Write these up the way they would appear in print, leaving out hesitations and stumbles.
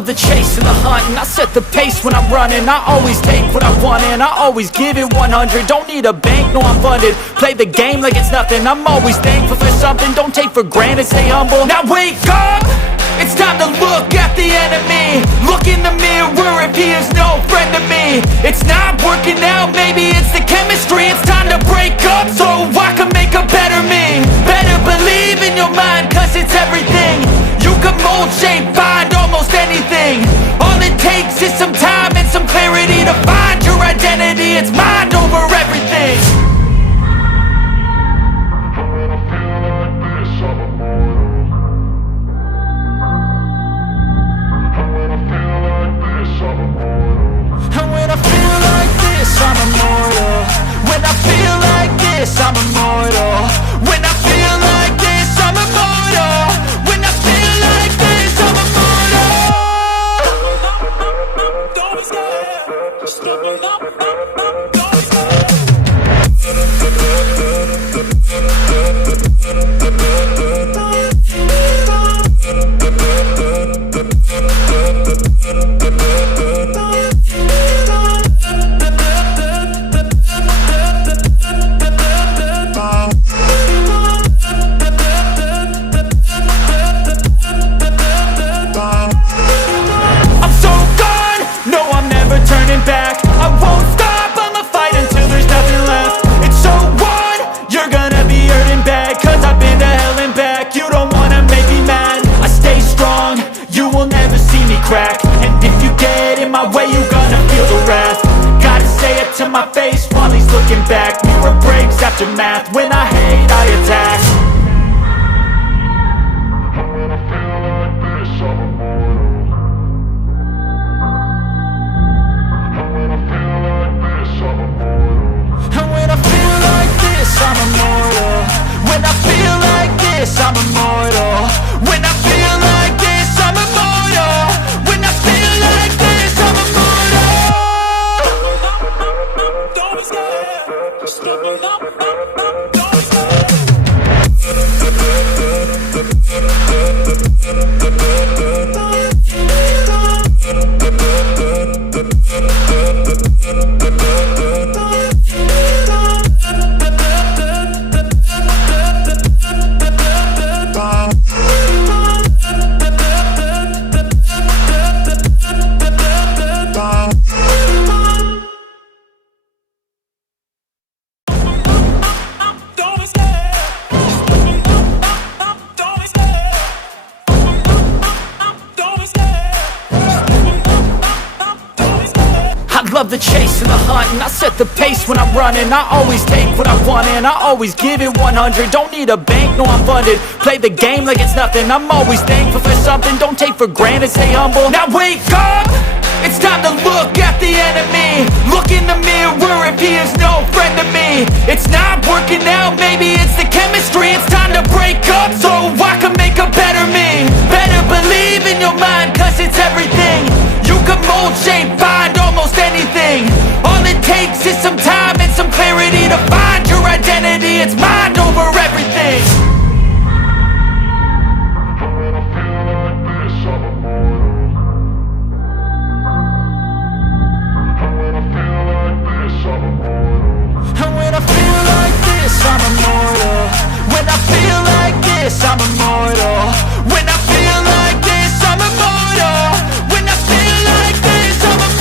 love the chase and the hunt, and I set the pace when I'm running. I always take what I want and I always give it 100. Don't need a bank, no I'm funded. Play the game like it's nothing. I'm always thankful for something. Don't take for granted, stay humble. Now wake up! It's time to look at the enemy. Look in the mirror if he is no friend to me. It's not working out, maybe it's the chemistry. It's time to break up so I can make a better me. Better believe in your mind, cause it's everything. You can mold, shape, find almost anything. All it takes is some time and some clarity to find your identity. It's mind over everything. I'm immortal. When I feel like this, I'm immortal. When I feel like this, I'm immortal. When I feel like this, I'm immortal. Don't be scared. Step it up, don't be scared. Back. I won't stop, I'ma fight until there's nothing left. It's so on, you're gonna be hurting bad, cause I've been to hell and back. You don't wanna make me mad, I stay strong, you will never see me crack. And if you get in my way, you're gonna feel the wrath. Gotta say it to my face while he's looking back. Mirror breaks after math, when I hate I attack. I'm immortal. When I feel like this, I'm immortal. When I feel like this, I'm immortal. When I feel like this, I'm immortal. Don't be scared. Step it up, don't be scared. Love the chase and the hunt, and I set the pace when I'm running. I always take what I want and I always give it 100. Don't need a bank, no I'm funded. Play the game like it's nothing. I'm always thankful for something. Don't take for granted, stay humble. Now wake up! It's time to look at the enemy. Look in the mirror if he is no friend to me. It's not working out, maybe it's the chemistry. It's time to break up so I can make a better me. Better believe in your mind, cause it's everything. You can mold, shape, find almost anything. All it takes is some time and some clarity to find your identity. It's mind over everything. And when I feel like this, I'm immortal. When I feel like this, I'm immortal. When I feel like this, I'm immortal. When I feel like this, I'm immortal.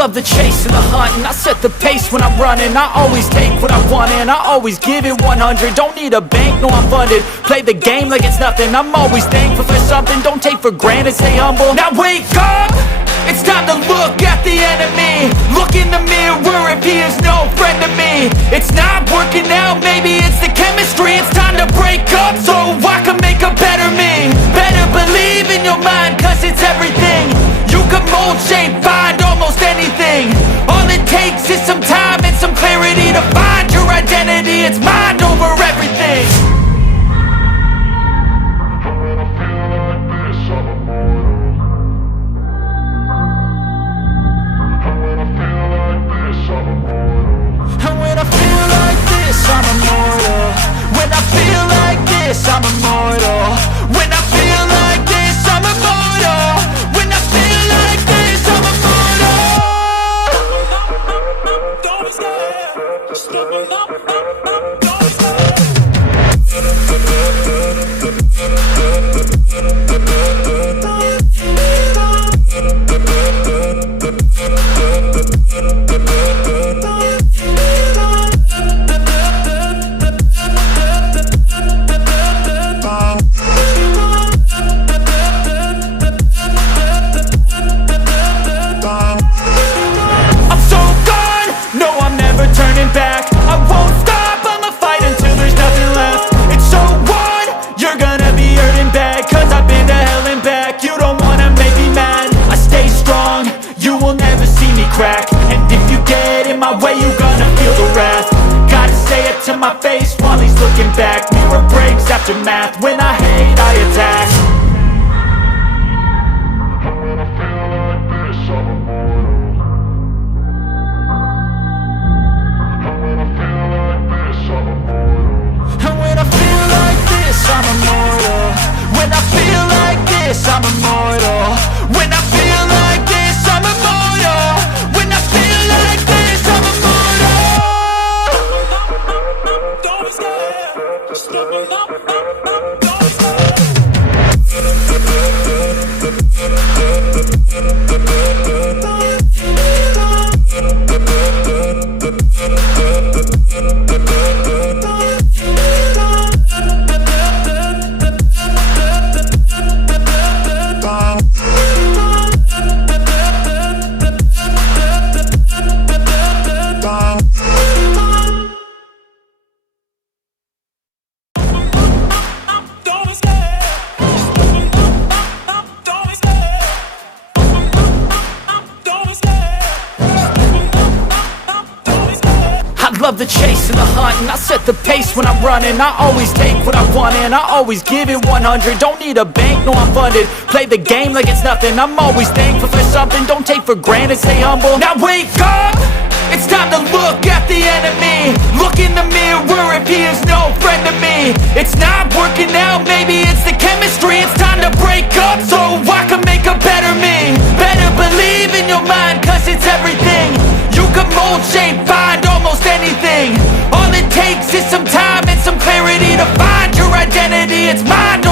love the chase and the hunt, and I set the pace when I'm running. I always take what I want and I always give it 100. Don't need a bank, no I'm funded. Play the game like it's nothing. I'm always thankful for something. Don't take for granted, stay humble. Now wake up! It's time to look at the enemy. Look in the mirror if he is no friend to me. It's not working out, maybe it's the chemistry. It's time to break up so I can make a better me. Better believe in your mind, cause it's everything. You can mold, shape, find almost anything. All it takes is some time and some clarity to find your identity. It's mind over everything. I'm immortal. When I feel like this, I'm immortal. When I feel like this, I'm immortal. When I feel like this, I'm immortal. Don't be scared. Just open up. Don't be scared. And if you get in my way, you gonna feel the wrath. Gotta say it to my face while he's looking back. Mirror breaks after math. When I hate, I attack. When I feel like this, I'm immortal. When I feel like this, I'm immortal. And when I feel like this, I'm immortal. When I feel like this, I'm immortal. When I feel like this, I'm immortal. When I feel like this, I'm immortal. Don't be scared. Just open up. Don't be scared. Love the chase and the hunt, and I set the pace when I'm running. I always take what I want and I always give it 100. Don't need a bank, no I'm funded. Play the game like it's nothing. I'm always thankful for something. Don't take for granted, stay humble. Now wake up! It's time to look at the enemy. Look in the mirror if he is no friend to me. It's not working out, maybe it's the chemistry. It's time to break up so I can make a better me. Better believe in your mind, cause it's everything. You can mold, shape, find almost anything. All it takes is some time and some clarity to find your identity. It's mind